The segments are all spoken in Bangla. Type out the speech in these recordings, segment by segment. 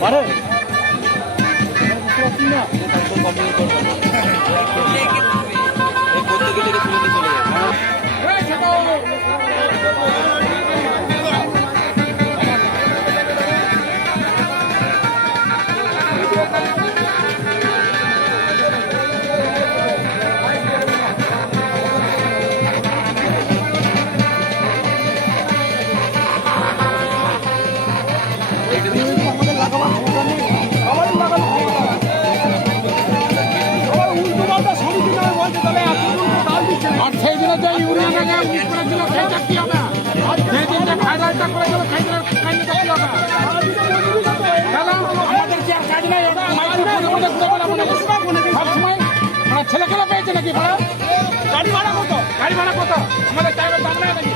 বারো ছেলে খেলা পেয়েছে নাকি ভাড়া? গাড়ি ভাড়া কত? গাড়ি ভাড়া কত? আমাদের টাইমের দাম নেই নাকি?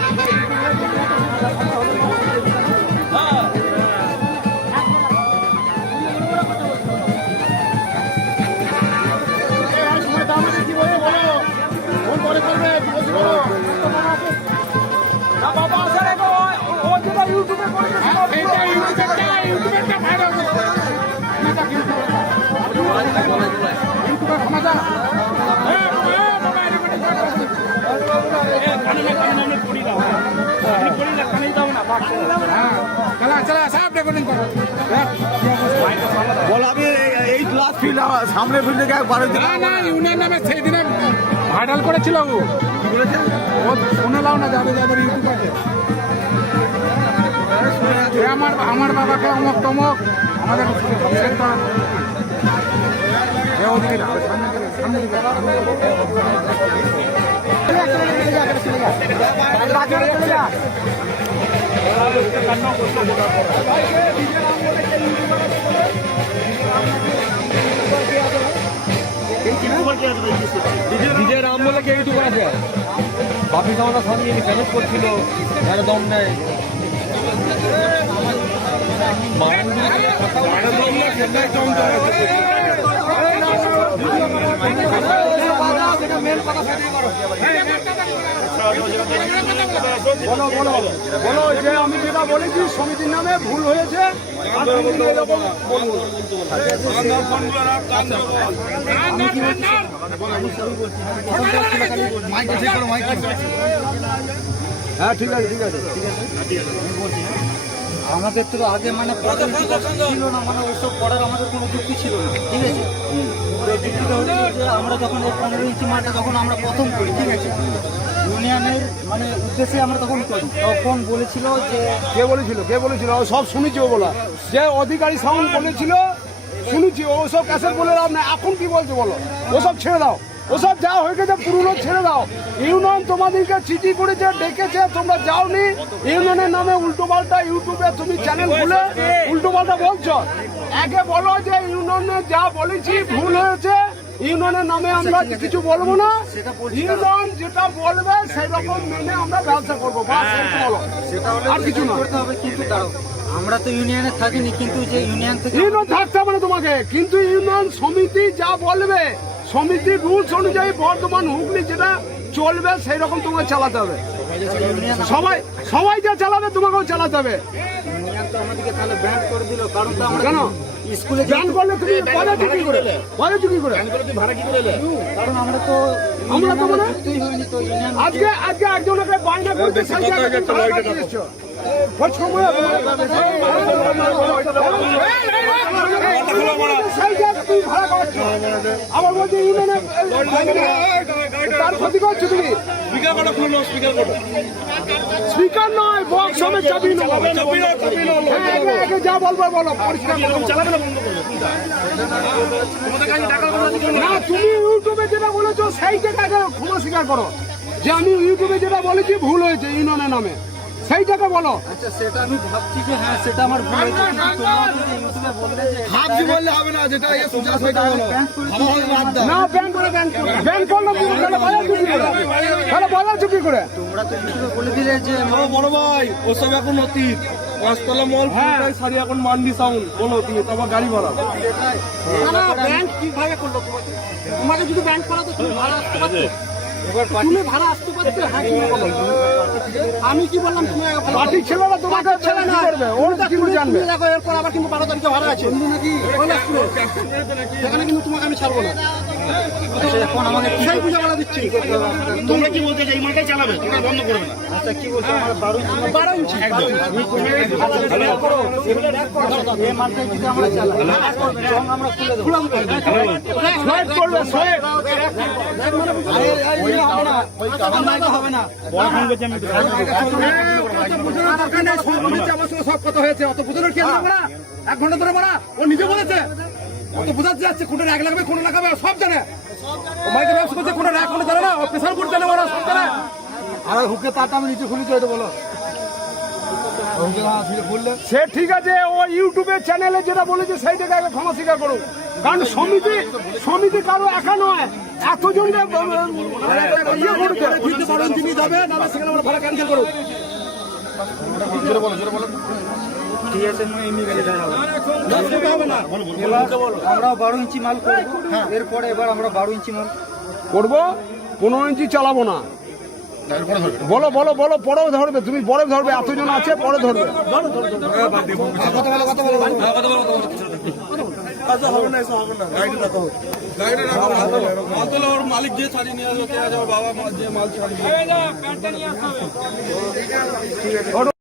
সামনে ফিল্ডে ইউনিয়ন নামে সেই দিনে ভাইরাল করেছিল ও শুনে লাও না যাদের যাদের ইউটিউব আছে আমার বাবাকে অমক তমক আমাদের নিজের নাম বলে কে ইউটিউব আছে বাপি কামাটা সঙ্গে ম্যানেজ করছিল দম নেয় বলো বলো বলো যে আমি যেটা বলেছি সমিতির নামে ভুল হয়েছে হ্যাঁ ঠিক আছে ঠিক আছে ঠিক আছে আমাদের তো আগে মানে ছিল না মানে ওইসব করার আমাদের কোনো যুক্তি ছিল না ঠিক আছে যুক্তিটা হচ্ছে যে আমরা যখন 15 ইঞ্চি মাঠে যখন আমরা প্রথম করি ঠিক আছে ইউনিয়নের মানে উদ্দেশ্যে আমরা তখন করি তখন বলেছিল যে কে বলেছিল সব শুনেছি ও বলা যে অধিকারী সাউন্ড বলেছিল শুনেছি ওসব ক্যাসেট বলে লাভ না এখন কি বলছো বলো ওসব ছেড়ে দাও ওসব যা হয়ে গেছে পুরনো ছেড়ে দাও ইউনিয়ন তোমাদেরকে চিঠি করেছে ডেকেছে তোমরা যাওনি ইউনিয়নের নামে উল্টো পাল্টা ইউটিউবে তুমি চ্যানেল খুলে উল্টো পাল্টা বলছো একে বলো যে ইউনিয়নে যা বলেছি ভুল হয়েছে ইউনিয়নের নামে আমরা কিছু বলবো না ইউনিয়ন যেটা বলবে সেই রকম মেনে আমরা ব্যবসা করবো আর কিছু না কিন্তু আমরা তো ইউনিয়নে থাকিনি কিন্তু যে ইউনিয়ন থেকে ইউনিয়ন থাকতে হবে না তোমাকে কিন্তু ইউনিয়ন সমিতি যা বলবে সমিতির রুলস অনুযায়ী বর্ধমান হুগলি যেটা চলবে সেই রকম তোমাকে চালাতে হবে সবাই যা চালাবে তোমাকেও চালাতে হবে কেন স্কুলে ব্যান করলে তুমি কলেজ কি করে ভাড়া কি করে কারণ আমরা তো মানে আজকে একজনকে বায়না করতে আমার বলছি তার ক্ষতি করছো তুমি স্পিকার নয় বক্স হবে চাবি যা বলবো বলো না তুমি ইউটিউবে যেটা বলেছো সেই জায়গায় ক্ষমা স্বীকার করো যে আমি ইউটিউবে যেটা বলেছি ভুল হয়েছে ইউনিয়নের নামে সেইটাকে বলো। আচ্ছা সেটা আমি ভাবছি যে হ্যাঁ সেটা আমার ভুল হয়েছে, কিন্তু তোমরা যদি ইউটিউবে বললে যে ভাবছি বললে হবে না, যেটা সোজা সেটা বলো। না ব্যান করে ব্যান করলো কি করে? তাহলে বলো চুপি করে, তাহলে বলো চুপি করে। তোমরা তো ইউটিউবে বলে দিলে যে বড় ভাই ওসব এখন অতীত, পাঁচতলা মল পুরোটাই সারি এখন মান্ডি সাউন্ড বলো দিয়ে, তারপর গাড়ি ভাড়া। না ব্যাংক কিভাবে করলো তোমাকে? তোমাকে যদি ব্যাংক করা তো তুমি ভাড়া আসতে পারছো, তুমি ভাড়া আসতে পারছো। হ্যাঁ কি বলো? আমি কি বললাম? তুমি পার্টি ছিল না, তোমাকে ছেলে না করবে, ওর কি করে জানবে? দেখো এরপর আবার কিন্তু 12 তারিখে ভাড়া আছে নাকি? সেখানে কিন্তু তোমাকে আমি ছাড়বো না। এখন আমাকে কি সেই পূজা ভাড়া দিচ্ছি। তোমরা কি বলতে চাই? এই মালটাই চালাবে, তোমরা বন্ধ করবে না। আচ্ছা কি বলছো? আমার 12 ইঞ্চি একদম এই মালটাই যদি আমরা চালাই রং আমরা খুলে দেবো। সোয়েট করবে, সোয়েট। হবে না। সব কথা হয়েছে, অত বুঝানোর কি আছে? 1 ঘন্টা ধরে মারা, ও নিজে বলেছে। অত বোঝাতে যাচ্ছে কোনটা এক লাগবে, কোনটা লাগাবে, সব জানে। ও মাইকে ব্যবসা করছে, কোনটা রাখ কোনটা জানে না, ও প্রেসার কোড জানে, ওরা সব জানে। আর হুকে তারটা আমি নিচে খুলি তো, এটা বলো। সে ঠিক আছে, ও ইউটিউবের চ্যানেলে যেটা বলেছে সেইটাকে আগে ক্ষমা স্বীকার করুন। কারণ সমিতি কারো একা নয়, এতজনকে ইয়ে করেছে। দিতে পারেন তিনি যাবে, না সেখানে আমরা ভাড়া ক্যান্সেল করুন। ঠিক আছে এমনি গেলে হবে না, এবার আমরা 12 ইঞ্চি মাল করবো। এরপরে এবার আমরা 12 ইঞ্চি মাল করবো। 15 ইঞ্চি চালাবো না। বলো বলো বলো, পরেও ধরবে, তুমি পরে ধরবে, এতজন আছে পরে ধরবে। মালিক যে ছাড়িয়ে নিয়ে আসবে, বাবা যে মাল ছাড়িয়ে